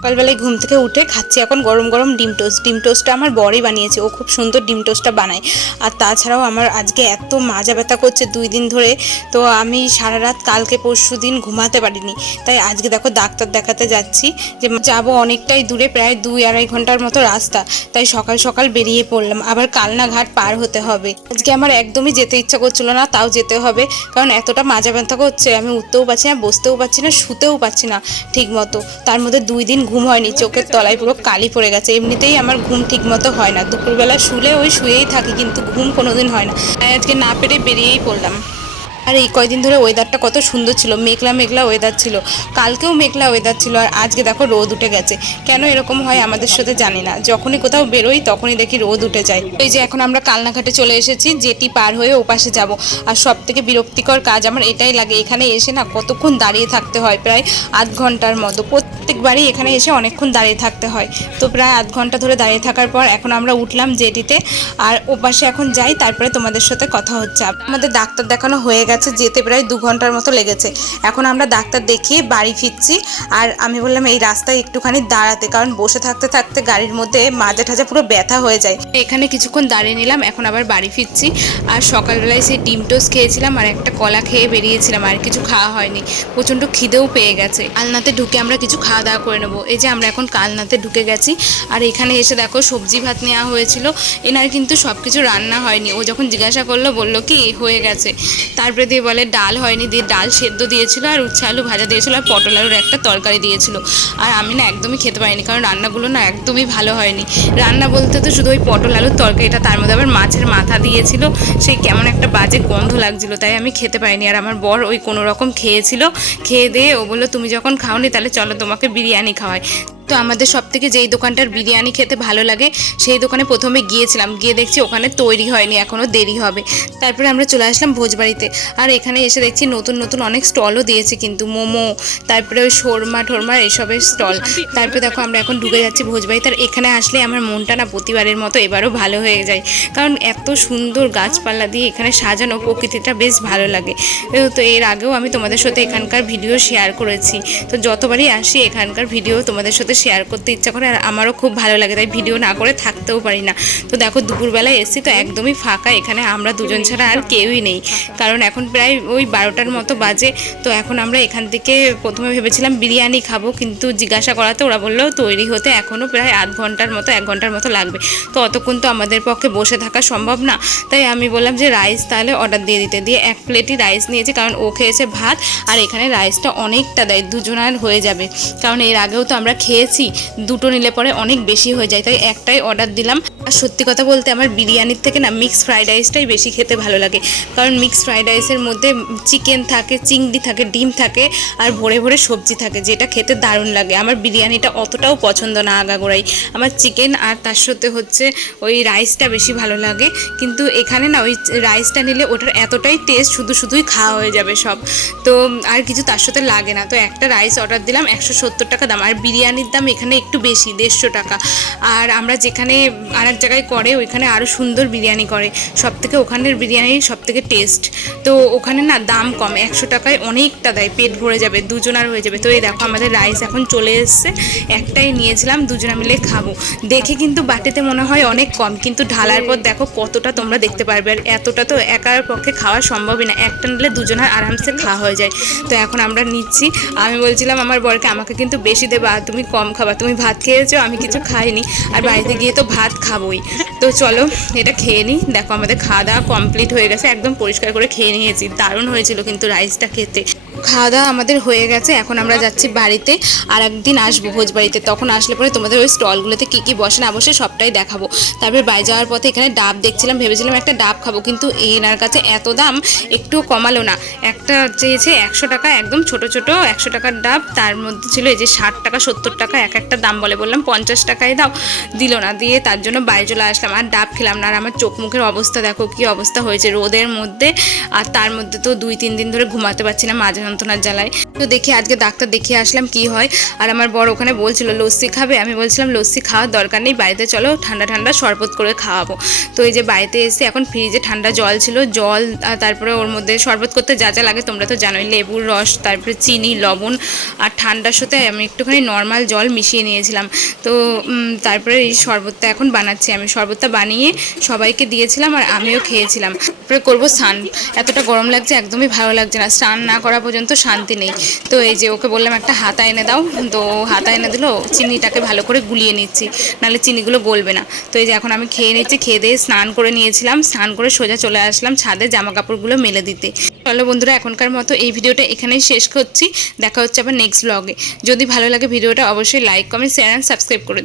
সকালবেলায় ঘুম থেকে উঠে খাচ্ছি। এখন গরম গরম ডিম টোস্ট। ডিম টোস্টটা আমার বরই বানিয়েছে। ও খুব সুন্দর ডিম টোস্টটা বানায়। আর তাছাড়াও আমার আজকে এত মাজা ব্যথা করছে দুই দিন ধরে। তো আমি সারা রাত কালকে পরশু দিন ঘুমাতে পারিনি। তাই আজকে দেখো ডাক্তার দেখাতে যাচ্ছি যে যাব অনেকটাই দূরে, প্রায় দুই আড়াই ঘণ্টার মতো রাস্তা। তাই সকাল সকাল বেরিয়ে পড়লাম। আবার কালনা ঘাট পার হতে হবে। আজকে আমার একদমই যেতে ইচ্ছা করছিল না, তাও যেতে হবে। কারণ এতটা মাজা ব্যথা করছে, আমি উঠতেও পারছি না, বসতেও পারছি না, শুতেও পারছি না ঠিক মতো তার মধ্যে দুই দিন ঘুম হয়নি, চোখের তলায় পুরো কালি পড়ে গেছে, এমনিতেই আমার ঘুম ঠিক মতো হয় না। দুপুরবেলা শুলে ওই শুয়েই থাকি, কিন্তু ঘুম কোনোদিন হয় না। আজকে না পেরে বেরিয়েই পড়লাম। আর এই কয়দিন ধরে ওয়েদারটা কত সুন্দর ছিল, মেঘলা মেঘলা ওয়েদার ছিল, কালকেও মেঘলা ওয়েদার ছিল, আর আজকে দেখো রোদ উঠে গেছে। কেন এরকম হয় আমাদের সাথে জানি না, যখনই কোথাও বেরোই তখনই দেখি রোদ উঠে যায়। এই যে এখন আমরা কালনাঘাটে চলে এসেছি যেটি পার হয়ে ওপাশে যাব। আর সব থেকে বিরক্তিকর কাজ আমার এটাই লাগে, এখানে এসে না কতক্ষণ দাঁড়িয়ে থাকতে হয়, প্রায় আধ ঘণ্টার মতো। প্রত্যেকবারই এখানে এসে অনেকক্ষণ দাঁড়িয়ে থাকতে হয়। তো প্রায় আধ ঘণ্টা ধরে দাঁড়িয়ে থাকার পর এখন আমরা উঠলাম জেটিতে। আর ওপাশে এখন যাই, তারপরে তোমাদের সাথে কথা হচ্ছে। আমাদের ডাক্তার দেখানো হয়ে গেছে, যেতে প্রায় দু ঘণ্টার মতো লেগেছে। এখন আমরা ডাক্তার দেখিয়ে বাড়ি ফিরছি। আর আমি বললাম, এই রাস্তায় একটুখানি দাঁড়াতে। কারণ বসে থাকতে থাকতে গাড়ির মধ্যে মাঝে ঠাজা পুরো ব্যথা হয়ে যায়। এখানে কিছুক্ষণ দাঁড়িয়ে নিলাম, এখন আবার বাড়ি ফিরছি। আর সকালবেলায় সেই ডিম টোস্ট খেয়েছিলাম আর একটা কলা খেয়ে বেরিয়েছিলাম, আর কিছু খাওয়া হয়নি। প্রচণ্ড খিদেও পেয়ে গেছে। আলনাতে ঢুকে আমরা কিছু খাওয়া দাওয়া করে নেব। এই যে আমরা এখন কালনাতে ঢুকে গেছি। আর এখানে এসে দেখো সবজি ভাত নেওয়া হয়েছিল। এনার কিন্তু সব কিছু রান্না হয়নি। ও যখন জিজ্ঞাসা করল, বলল কি, হয়ে গেছে। তারপরে দিয়ে বলে, ডাল হয়নি। দিয়ে ডাল সেদ্ধ দিয়েছিল আর উচ্ছে আলু ভাজা দিয়েছিল আর পটল আলুর একটা তরকারি দিয়েছিল। আর আমি না একদমই খেতে পারিনি, কারণ রান্নাগুলো না একদমই ভালো হয়নি। রান্না বলতে তো শুধু ওই পটল আলুর তরকারিটা, তার মধ্যে আবার মাছের মাথা দিয়েছিল। সেই কেমন একটা বাজে গন্ধ লাগছিল, তাই আমি খেতে পারিনি। আর আমার বর ওই কোনো রকম খেয়েছিল। খেয়ে দিয়ে ও বলল, তুমি যখন খাওনি, তাহলে চলো তোমাকে বিরিয়ানি খাওয়াই তো আমাদের সব থেকে যেই দোকানটার বিরিয়ানি খেতে ভালো লাগে, সেই দোকানে প্রথমে গিয়েছিলাম। গিয়ে দেখছি ওখানে তৈরি হয়নি এখনও দেরি হবে। তারপরে আমরা চলে আসলাম ভোজবাড়িতে। আর এখানে এসে দেখছি নতুন নতুন অনেক স্টলও দিয়েছে কিন্তু, মোমো, তারপরে ওই শোরমা, ঠোরমা এসবের স্টল। তারপরে দেখো আমরা এখন ঢুকে যাচ্ছি ভোজবাড়িতে। আর এখানে আসলে আমার মনটা না প্রতিবারের মতো এবারও ভালো হয়ে যায়। কারণ এত সুন্দর গাছপালা দিয়ে এখানে সাজানো, প্রকৃতিটা বেশ ভালো লাগে। তো এর আগেও আমি তোমাদের সাথে এখানকার ভিডিও শেয়ার করেছি। তো যতবারই আসি, এখানকার ভিডিও তোমাদের সাথে শেয়ার করতে ইচ্ছা করে আর আমারও খুব ভালো লাগে, তাই ভিডিও না করে থাকতেও পারি না। তো দেখো দুপুরবেলায় এসছি তো একদমই ফাঁকা, এখানে আমরা দুজন ছাড়া আর কেউই নেই। কারণ এখন প্রায় ওই বারোটার মতো বাজে, তো এখন আমরা এখান থেকে প্রথমে ভেবেছিলাম বিরিয়ানি খাব, কিন্তু জিজ্ঞাসা করাতে ওরা বলল তৈরি হতে এখনও প্রায় আধ ঘণ্টার মতো, এক ঘণ্টার মতো লাগবে। তো অতক্ষণ তো আমাদের পক্ষে বসে থাকা সম্ভব না, তাই আমি বললাম যে রাইস তাহলে অর্ডার দিয়ে দিতে। দিয়ে এক প্লেটই রাইস নিয়েছি, কারণ ও খেয়েছে ভাত, আর এখানে রাইসটা অনেকটা দেয়, দুজনের হয়ে যাবে। কারণ এর আগেও তো আমরা খেয়েছি দুটো নিলে পরে অনেক বেশি হয়ে যায় তাই একটাই অর্ডার দিলাম। আর সত্যি কথা বলতে আমার বিরিয়ানির থেকে না মিক্স ফ্রাইড রাইসটাই বেশি খেতে ভালো লাগে। কারণ মিক্স ফ্রাইড রাইসের মধ্যে চিকেন থাকে, চিংড়ি থাকে, ডিম থাকে আর ভরে ভরে সবজি থাকে, যেটা খেতে দারুণ লাগে। আমার বিরিয়ানিটা অতটাও পছন্দ না আগাগোড়াই। আমার চিকেন আর তার সাথে হচ্ছে ওই রাইসটা বেশি ভালো লাগে। কিন্তু এখানে না ওই রাইসটা নিলে ওটার এতটাই টেস্ট শুধু শুধুই খাওয়া হয়ে যাবে সব। তো আর কিছু তার সাথে লাগে না। তো একটা রাইস অর্ডার দিলাম, একশো সত্তর টাকা দাম। আর বিরিয়ানির দাম এখানে একটু বেশি, দেড়শো টাকা। আর আমরা যেখানে আর জায়গায় করে, ওইখানে আরও সুন্দর বিরিয়ানি করে। সব থেকে ওখানের বিরিয়ানি সব থেকে টেস্ট তো ওখানে না দাম কম, একশো টাকায় অনেকটা দেয়, পেট ভরে যাবে, দুজনার হয়ে যাবে। তো এই দেখো আমাদের রাইস এখন চলে এসছে, একটাই নিয়েছিলাম, দুজনা মিলে খাব। দেখে কিন্তু বাটিতে মনে হয় অনেক কম, কিন্তু ঢালার পর দেখো কতটা তোমরা দেখতে পারবে। আর এতটা তো একার পক্ষে খাওয়া সম্ভবই না, একটা নিলে দুজনের আরামসে খাওয়া হয়ে যায়। তো এখন আমরা নিচ্ছি। আমি বলছিলাম আমার বরকে, আমাকে কিন্তু বেশি দেবা, তুমি কম খাবা, তুমি ভাত খেয়েছো, আমি কিছু খাইনি। আর বাড়িতে গিয়ে তো ভাত খাবোই। তো চলো, এটা খেয়ে নিই। দেখো আমাদের খাওয়া দাওয়া কমপ্লিট হয়ে গেছে। একদম পরিষ্কার করে খেয়ে নিয়েছি। দারুণ হয়েছিল কিন্তু রাইসটা খেতে। খাওয়া দাওয়া আমাদের হয়ে গেছে, এখন আমরা যাচ্ছি বাড়িতে আর একদিন আসব ভোজ বাড়িতে তখন আসলে পরে তোমাদের ওই স্টলগুলোতে কী কী বসে না বসে সবটাই দেখাবো। তারপরে বাড়ি যাওয়ার পথে এখানে ডাব দেখছিলাম, ভেবেছিলাম একটা ডাব খাব, কিন্তু এনার কাছে এত দাম একটুও কমালো না। একটা চেয়েছে একশো টাকা, একদম ছোট ছোট একশো টাকার ডাব, তার মধ্যে ছিল এই যে ষাট টাকা, সত্তর টাকা, এক একটা দাম বলে বললাম, পঞ্চাশ টাকায় দাও। দিল না, দিয়ে তার জন্য বাড়ি চলে আসলাম। আর ডাব খেলাম না, আর আমার চোখ মুখের অবস্থা দেখো কী অবস্থা হয়েছে। রোদের মধ্যে, আর তার মধ্যে তো দুই, তিন দিন ধরে ঘুমাতে পারছি না, মাঝে যন্ত্রণার জ্বালায়। তো দেখি, আজকে ডাক্তার দেখিয়ে আসলাম কি হয়। আর আমার বড় ওখানে বলছিল, লস্যি খাবে? আমি বলছিলাম, লস্যি খাওয়ার দরকার নেই, বাড়িতে চলো, ঠান্ডা ঠান্ডা শরবত করে খাওয়াবো। তো এই যে বাড়িতে এসে এখন ফ্রিজে ঠান্ডা জল ছিল, জল তারপরে ওর মধ্যে শরবত করতে যা যা লাগে তোমরা তো জানোই, লেবুর রস, তারপরে চিনি, লবণ, আর ঠান্ডার সাথে আমি একটুখানি নর্মাল জল মিশিয়ে নিয়েছিলাম। তো তারপরে এই শরবতটা এখন বানাচ্ছি আমি। শরবতটা বানিয়ে সবাইকে দিয়েছিলাম আর আমিও খেয়েছিলাম। তারপরে করব স্নান। এতটা গরম লাগছে, একদমই ভালো লাগছে না। স্নান না করা পর্যন্ত শান্তি নেই। তো এই যে ওকে বললাম, একটা হাতা এনে দাও। তো হাতা এনে দিলো, চিনিটাকে ভালো করে গুলিয়ে নিচ্ছি, নাহলে চিনিগুলো গলবে না। তো এই যে এখন আমি খেয়ে নিচ্ছি, খেয়ে দিয়ে স্নান করে নিয়েছিলাম, স্নান করে সোজা চলে আসলাম ছাদে জামা কাপড়গুলো মেলে দিতে। চলো বন্ধুরা, এখনকার মতো এই ভিডিওটা এখানেই শেষ করছি। দেখা হচ্ছে আবার নেক্সট ব্লগে যদি ভালো লাগে ভিডিওটা, অবশ্যই like comment share and subscribe করে।